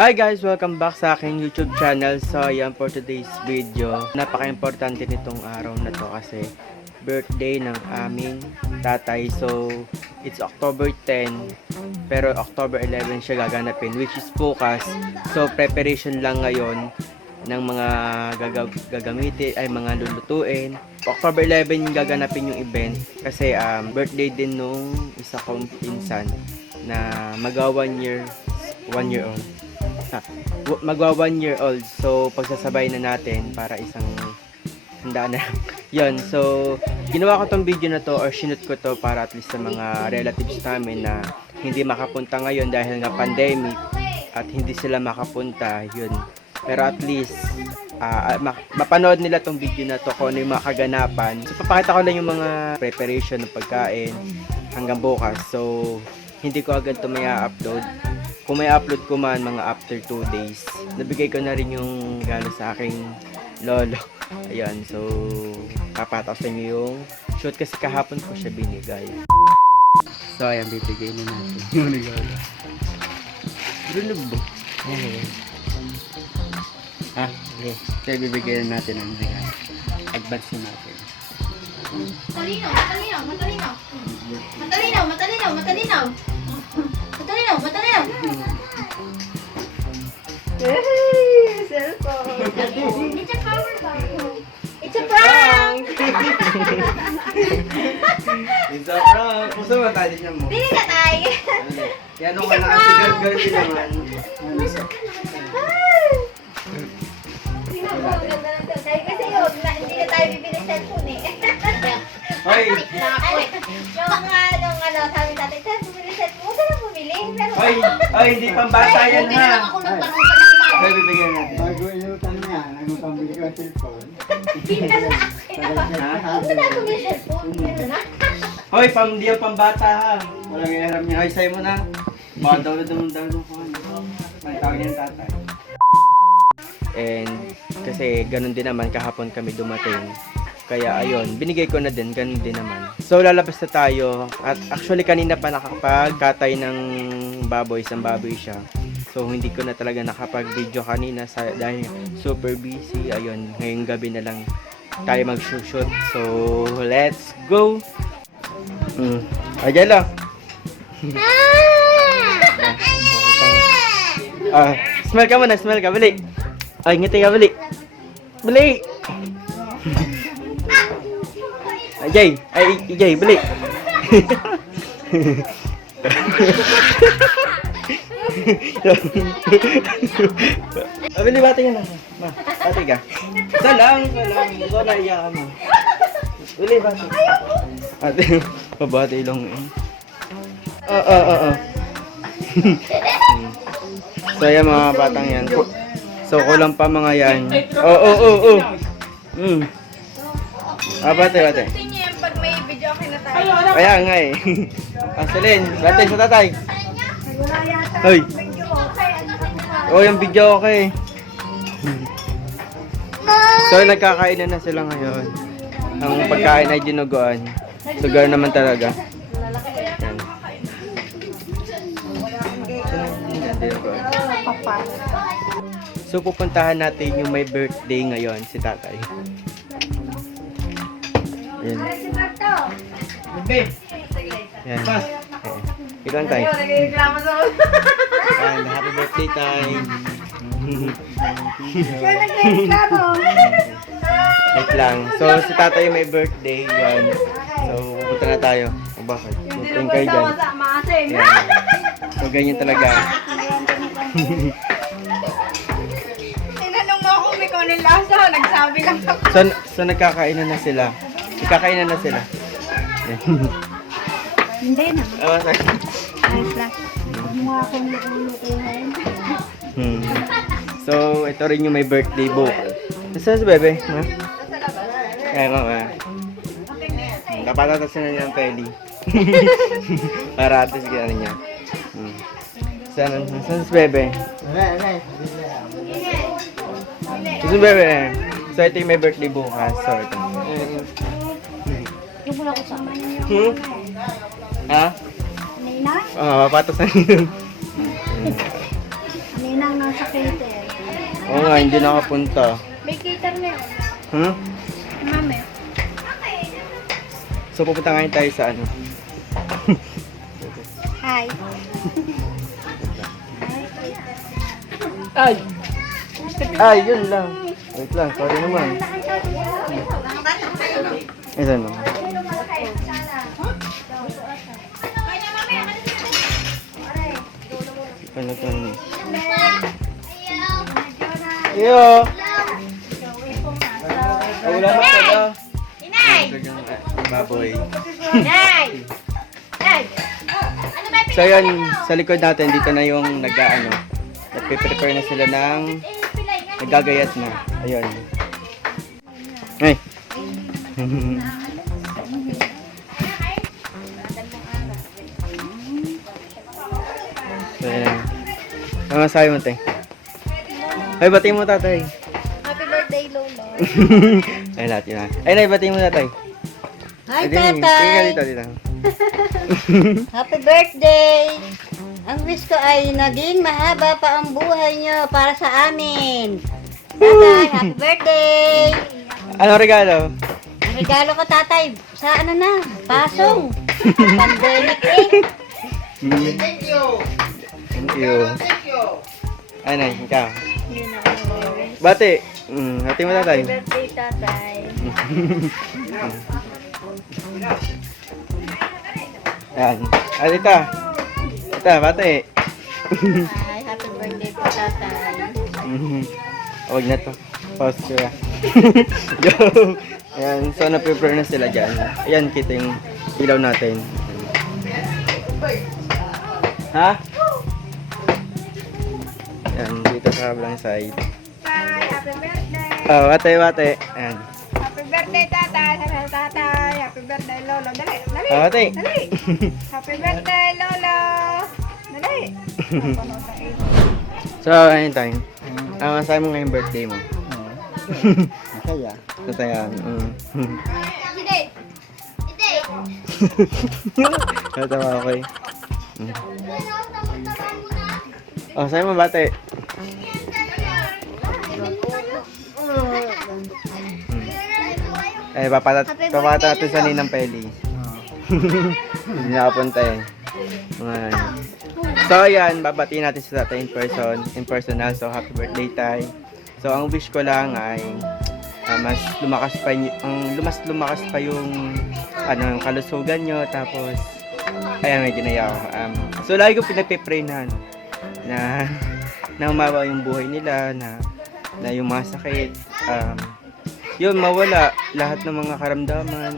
Hi guys! Welcome back sa aking YouTube channel. So ayan for today's video. Napaka-importante nitong araw na to kasi birthday ng aming tatay. So it's October 10 pero October 11 siya gaganapin, which is bukas. So preparation lang ngayon ng mga gagamitin ay mga lulutuin. October 11 yung gaganapin yung event kasi birthday din nung isa kong pinsan na magawa 1 year old. Magwa 1 year old. So pagsasabay na natin para isang handa na. Yun. So ginawa ko tong video na to or shoot ko to para at least sa mga relatives namin na hindi makapunta ngayon dahil nga pandemic at hindi sila makapunta. Yun. Pero at least mapanood nila tong video na to kung ano yung mga kaganapan. So papakita ko lang yung mga preparation ng pagkain hanggang bukas. So hindi ko agad to may upload. Kung may upload ko man mga after 2 days. Nabigay ko na rin yung galo sa aking lolo. Ayan, so papataw sa inyo yung shoot kasi kahapon ko siya binigay. So ayan, bibigay na natin yung regalo. Lunog ba? Ayan. Okay. So bibigay na natin ang regalo. Advance natin. Matalinaw. Hey, cellphone. It's a power bank. It's a prank. It's a prank. Gusto mo tayo niya mo? Dili ka tayo. Yan o ka na kasi girl din naman. Tingnan mo, ang ganda ng cellphone. Kasi yun, hindi na tayo bibili cellphone eh. Hoy! Yung sabi natin, sir, bumili cellphone. Huwag ka na bumili. Hoy! Hoy! Hindi pambata yan ha! Ako nagtanong ka ng mama. Hoy, bibigyan natin. Bago inutan niya, nagpambili ko ang cellphone. Huwag na bumili cellphone. Meron na. Hoy! Hindi yung pambata ha! Walang iharap niya. Hoy, sa'yo mo na. Baka download ko. May tawag niya yung tatay. And kasi ganun din naman kahapon kami dumating. Kaya ayun, binigay ko na din, ganun din naman. So lalabas na tayo at actually kanina pa nakakapagkatay ng baboy, isang baboy siya. So hindi ko na talaga nakapag-video kanina dahil super busy. Ayun, ngayong gabi na lang tayo mag-shoot. So let's go! Ajala! Smell ka muna, smell ka, balik! Ay, ngiti ka, balik! Balik! Jay, Jay, balik. Bili bati ka na. Ma, bati ka. Salang. Ikaw na iya ka mo. Bili bati. Ate, pabati lang eh. So yan mga batang yan. So kulang pa mga yan. Bate. Gusto niyo yan pag may video okay na tayo. Kaya nga eh. Selene, bate sa tatay. Wala yata. Hoy. Video okay. Oh, yung video okay. So, nagkakain na sila ngayon. Ang pagkain ay dinuguan. Sugar naman talaga. Yan. So, pupuntahan natin yung may birthday ngayon, si tatay. Yan. Yan. Ilan tayo? Nagreklamo sa And happy birthday time. Siya nagreklamo. Wait lang. So, si tatay may birthday. Yan. So, pupunta na tayo. O bakit? Pupunta kayo dyan. Yan. So, ganyan talaga. Tinanong mo ako may kunin lasa. Nagsabi lang ako. So nagkakainan na sila. Ikakainan na sila. Hindi na. Sorry. Ayos lang. Huwag mo akong lulutuhin. So, ito rin yung may birthday book. Nasaan si Bebe? Ha? Kaya mama. Napatatasin na niya ang peli. Para at least gano'n niya. Saan si Bebe? Si Bebe. So, ito yung may birthday bukas. So, ito. Yung wala ko sa amin. Ha? Ninang? Oo, papatasan yun. Ninang na Nasa cater. Oo nga, hindi nakapunta. May cater na yun. Huh? Mami. So, pupunta ngayon tayo sa ano? Hi. Ay! Ay, yun lang. Wait lang, sorry naman. Ito no. Ano to ni? Iyo! Oh, wala na pala. Inay! Baboy. Inay! Inay! So yun, sa likod natin, dito na yung nag-ano. Nagpe-prepare na sila ng nagagayat na. Ayun. Ay! So, ayan. Ano masabi mo, te? Ay, batiin mo, tatay. Happy birthday, Lolo. Ay, natin na. Ay, nay, batiin mo, tatay. Hi, Ay, tingin ka Tatay! dito. Happy birthday! Ang wish ko ay naging mahaba pa ang buhay nyo para sa amin. Tatay, happy birthday! Ano regalo? Ang regalo ko, Tatay, sa ano na, pasong. Pandemic eh. Thank you. Ay, nay, ikaw. Bati. Hati mo, tatay. Happy birthday, tatay. Yan. Ay, ita. Ita, bati. Hi, happy birthday po, tatay. Huwag na to. Pause ko ya. Joke. Ayan, so na-prepare na sila dyan. Ayan, kita yung ilaw natin. Ha? Ayan, dito sa kablang side. Hi, happy birthday. Oh, bate, bate. Ayan. Happy birthday, tatay. Sabi sa tatay. Happy birthday, Lolo. Dali, dali. Oh, bate. Dali. Happy birthday, Lolo. Dali. So, ayun tayo. Masabi mo ngayong birthday mo. Masaya. Masaya. Hindi. Hindi. Natawa ako eh. Oh, sabi mo bate. Eh, papata natin sa Ninang Peli. Hindi nakapunta eh. Ayan. So, ayan, babatiin natin sa tatay in personal. So, happy birthday, tay. So, ang wish ko lang ay mas lumakas pa yung ano, kalusugan nyo. Tapos, ayan, may ginaya ako. So, lagi ko pinagpipray na, ano, na umawa yung buhay nila, na yung mga sakit, yun, mawala lahat ng mga karamdaman.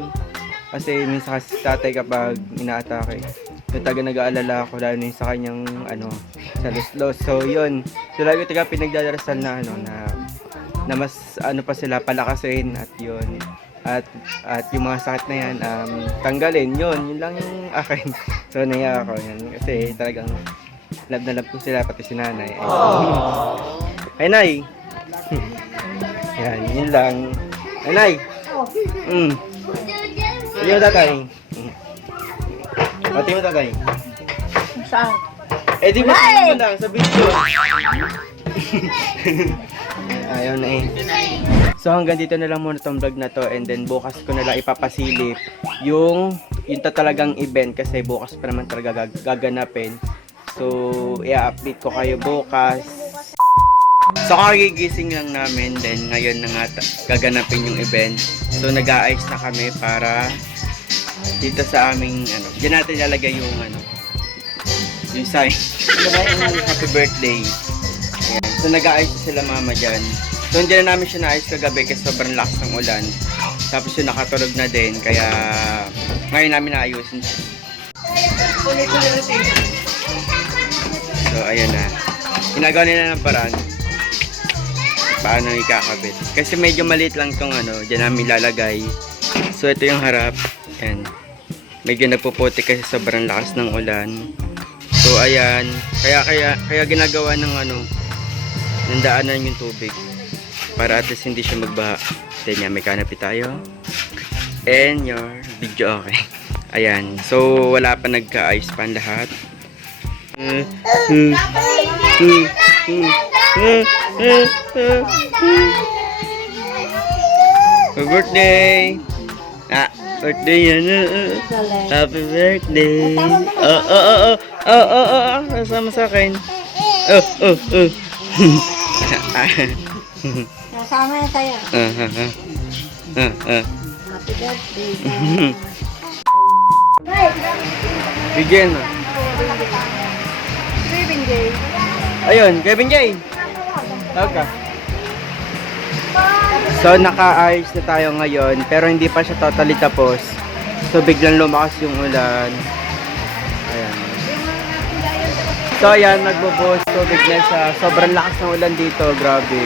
Kasi minsan kasi tatay kapag inaatake, yung taga nag-aalala ako lalo na sa kanyang ano, sa los. So yun, so lagi taga pinagdarasal na ano, na mas ano pa sila palakasin at yun. At yung mga sakit na yan, tanggalin. Yun lang yung akin. So naiya ako yan kasi talagang love na love ko sila, pati si nanay. Ay, nay! Yan, yun lang. Ay, nay! Pati mo tatay. Pati mo tatay. Saan? Eh, di ba mo lang sa video? Ayaw na eh. So hanggang dito na lang muna tong vlog na to, and then bukas ko na lang ipapasilip yung talagang event kasi bukas pa naman talaga gaganapin. So i-update ko kayo bukas. So kagigising lang namin, then ngayon na nga gaganapin yung event. So nag-aayos na kami para dito sa aming ano, diyan natin ilalagay yung ano, yung sign. Yung happy birthday. Ayan. So nag-aayos na sila mama dyan. So hindi na namin siya naayos kagabi kasi sobrang lakas ng ulan. Tapos yung nakatulog na din, kaya ngayon namin naayusin siya. So ayan na. Ginagawa nila ng paraan paano ikakabit. Kasi medyo maliit lang tong ano, dyan namin lalagay. So ito yung harap. Ayan. Medyo nagpuputi kasi sobrang lakas ng ulan. So ayan, kaya ginagawa ng ano, ng daanan yung tubig para at least hindi siya magbaha. Then yan, may canopy tayo. And your video okay. Ayan, so wala pa nagka-ayos pa ang lahat. Happy birthday! Ah, birthday yan. Happy birthday! Nasama sa akin. Nasama na sa'yo. Happy birthday. Bigyan mo. Ayun, Kevin J. Okay. So, naka-ayos na tayo ngayon, pero hindi pa siya totally tapos. So, biglang lumakas yung ulan. Ayan. So, ayan, nagbubuhos tubig na siya. Sobrang lakas ng ulan dito, grabe.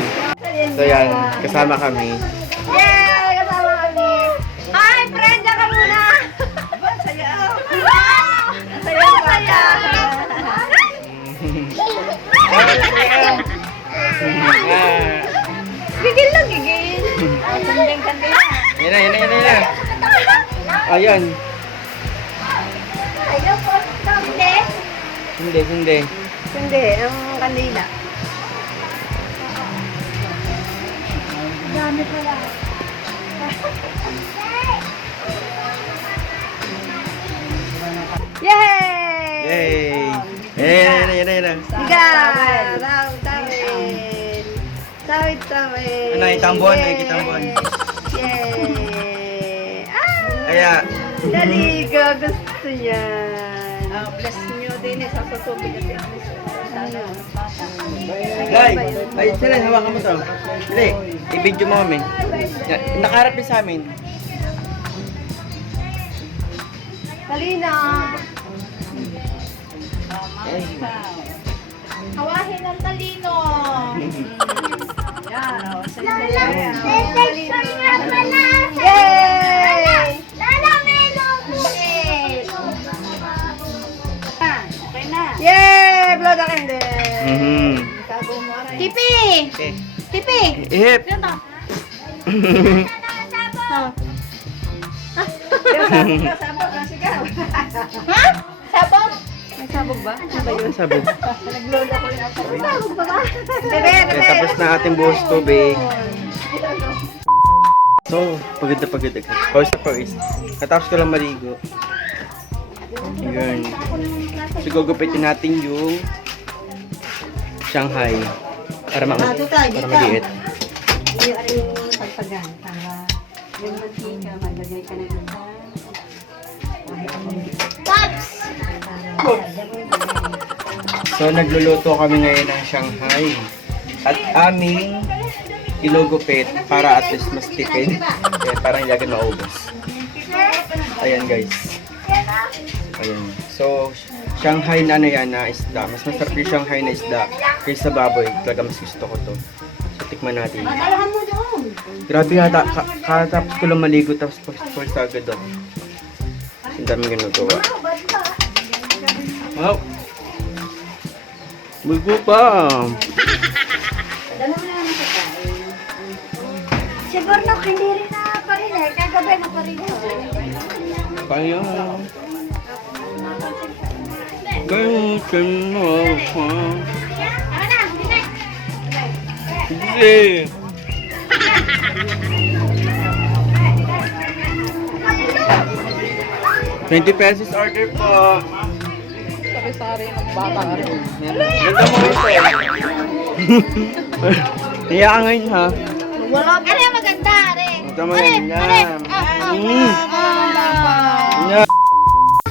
So, ayan, kasama kami. Yay! Kasama kami. Hi, friend! Diyan ka muna! Sayaw! Sayaw! Gigil lang, gigil. Sanding-sanding. Yan na. Ayan. Ayaw po. Hindi. Hindi. Hindi, ang kanila. Dami pala. Yay! Yay! Yan. Higa! Tawid. Ano, itambon? Yay! Kaya, Dali ka, gusto yan. Bless nyo din sa susubig at Guys, ay sila, hawakan mo to. Dali, i-video mo kami. Nakaharap din sa amin. Talina! Hawahin ang talino! Yay! Yay! Blood a candle! Tipi! Okay. Tipi! Ihip! Ha? Sabog? May sabog ba? Ano ba yun? Sabog. Naglolo ko yung sabog. May sabog ba ba? Okay, tapos na ating buhos tubig. So, pagod. Pause na pause. Katapos ko lang maligo. Ayan. So, gugupitin natin yung Shanghai. Para maliit. Yung pagpagan para yung mantika maglagay ka na isa. So, nagluluto kami ngayon ng Shanghai. At aming ilugupit para at least mas tipid. Kaya parang ilagan maubos. Ayan guys. Ayan. So, Shanghai na ano yan na isda. Mas masarap yung Shanghai na isda kaysa baboy. Talaga mas gusto ko to. So, tikman natin. Madalahan mo doon. Grabe nga, katapos ko lang maligo tapos first agad ako. Ang daming ginagawa. Wow! Bugo pa! Dala mo na naman sa kain. Siguro na hindi rin na parinig. Kagabi na parinig. Kaya... Ganyan mo pa. Hindi! 20 pesos order po. Sari-sari ng bata ka rin. Ganda mo ito. Hiya ka ngayon ha. Wala pa. Ano yung maganda, Are? Ito mo yan.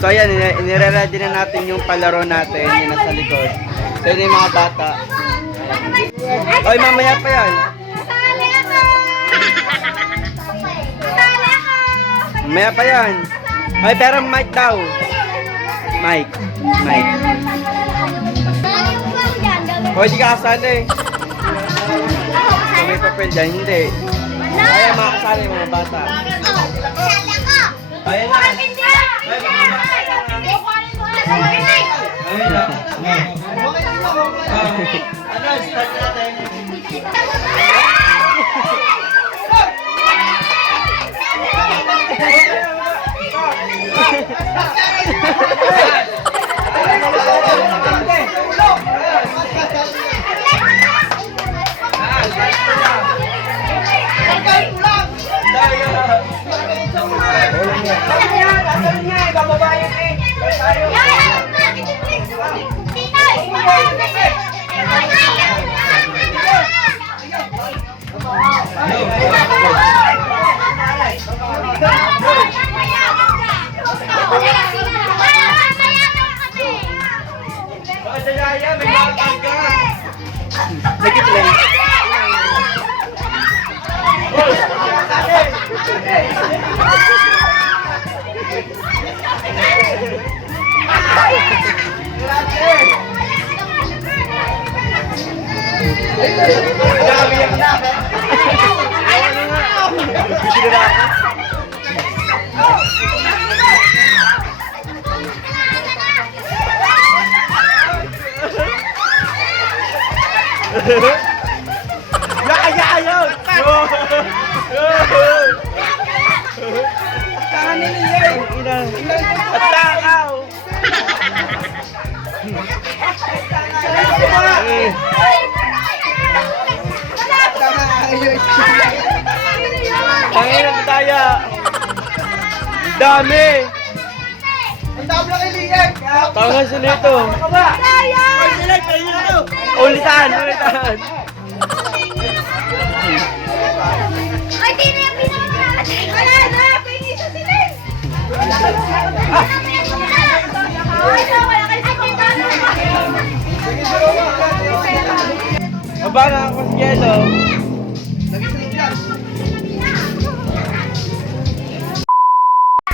So ayan, inire-ready na natin yung palaro natin. Yung nasa likod. So yun yung mga bata. Oy, mamaya pa yan. Sali ako! Sali ako! Mamaya pa yan. Ay, pero mic daw. Mic. Pwede ka kasali. Kung may papel dyan, hindi. Kaya makakasali yung mga bata. Ayan na. Ayan na. Ano, start natin. Yun! At takaw! Tangin ang taya! Dami! Ang dami na kay Lian! Tangan sila ito! Ulitan! Ulitan! Ay, di na yung pinakamalaki. Wala na, pinisa sila. Wala kayo sa pagkano. Aba nga ako sa yelo.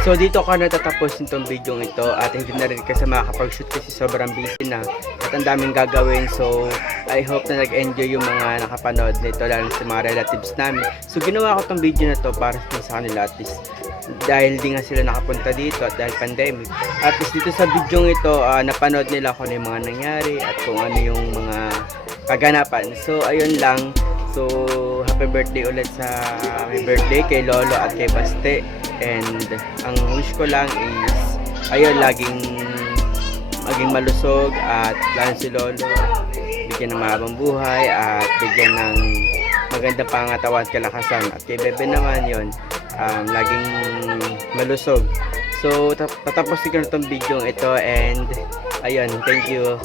So dito ka natatapos nitong video ito at hindi na rin kasi makakapag-shoot kasi sobrang busy na at ang daming gagawin. So I hope na nag-enjoy yung mga nakapanood nito lalo sa mga relatives namin. So ginawa ko tong video na to para sa kanila at least dahil di nga sila nakapunta dito at dahil pandemic. At least dito sa video ito napanood nila kung ano yung mga nangyari at kung ano yung mga kaganapan. So ayun lang. So happy birthday ulit sa happy birthday kay Lolo at kay Baste. And ang wish ko lang is ayun, maging malusog at lalo si Lolo bigyan ng mahabang buhay at bigyan ng magandang pangatawan at kalakasan. At kay Bebe naman yun, laging malusog. So tatapusin ko na itong video ito and ayun, thank you.